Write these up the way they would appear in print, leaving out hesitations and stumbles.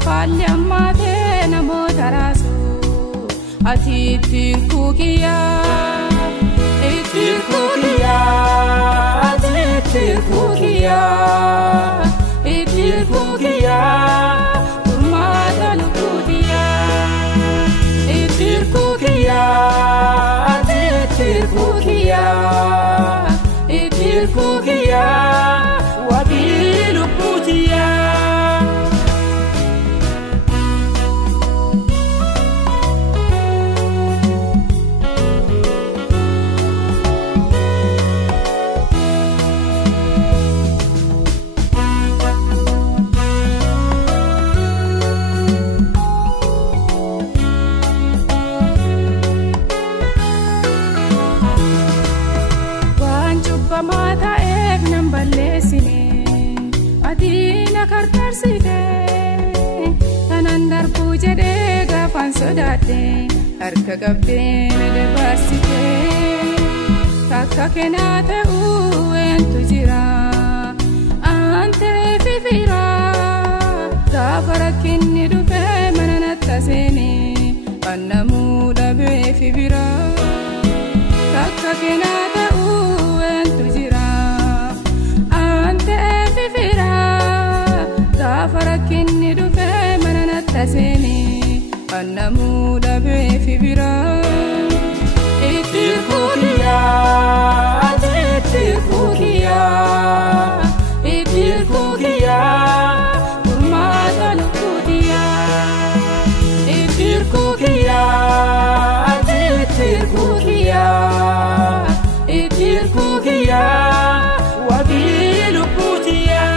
afalli ammaatee namoota raasu ati ittiin kuukiyaa ittiin kuukiyaa ati ittiin kuukiyaa ittiin kuukiyaa kurmaata lukkuutiyaa ittiin kuukiyaa ati ittiin kuukiyaa ittiin kuukiyaa wabii lukkuutiyaa. Mata ek nambalesine adina kartarsite tanan darbu jede gafan sodate harka gabdene debarsite takka kenate uentu jira ante fifira gafarakinni dufe mananattasene annamu dabe fibira takka kenate farakinni dufe mananattasene annamu dabe fibira ittiin kuukiyaa ati ittiin kuukiyaa ittiin kuukiyaa kurmaata lukkuutiyaa ittiin kuukiyaa ati ittiin kuukiyaa ittiin kuukiyaa wabii lukkuutiyaa.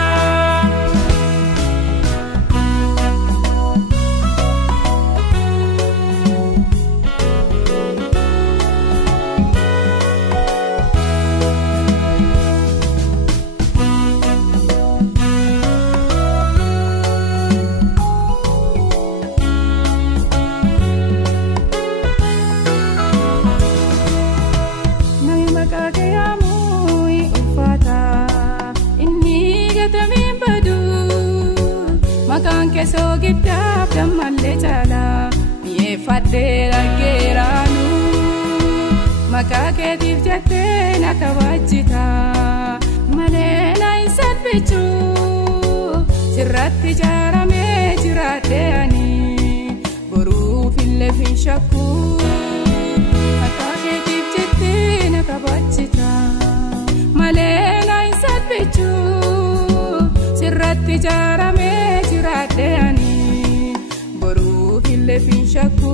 So giddaaf dammallee caalaa mi'eeffadhee dhaggeeraanu maqaa keetiif jettee na kabajjita malee na hin salphichuu sirratti ijaaramee jiraadhee ani boruufillee fin shakku maqaa keetiif jettee na kabajjita malee na hin salphichuu sirratti ijaaramee jiraadhee ani boruufillee fin shakku.